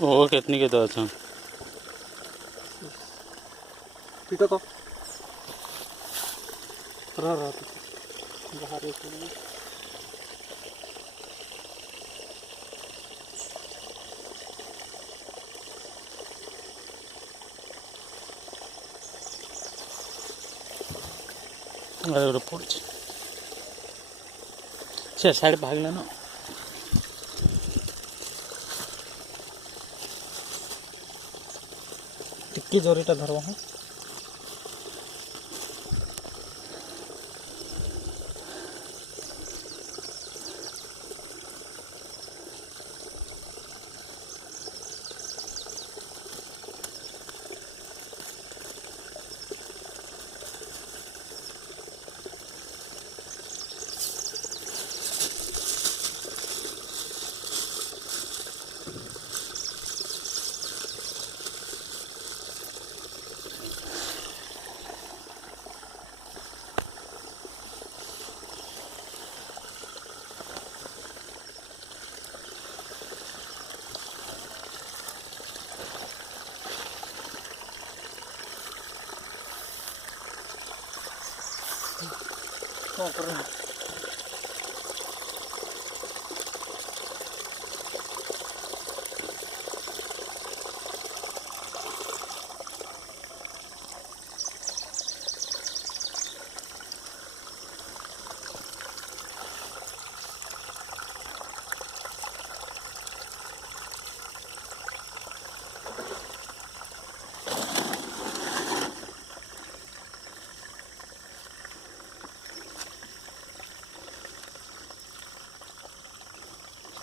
ओ कितनी के तो अच्छा पीटो तो रहा बाहर एक अरे पड़छ से साइड भागले ना टिक्की जोरीटा धरवा है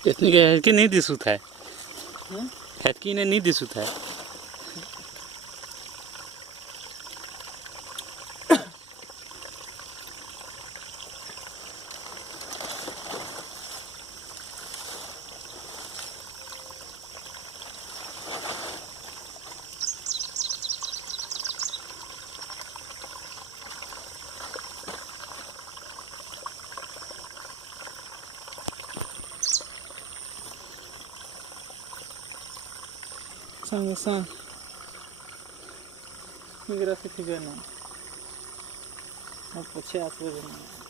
इतनी के नहीं दिसुत है हेतकी ने नहीं दिसुत है संगे संग मेरा से थी जाना मैं पूछे आप लोग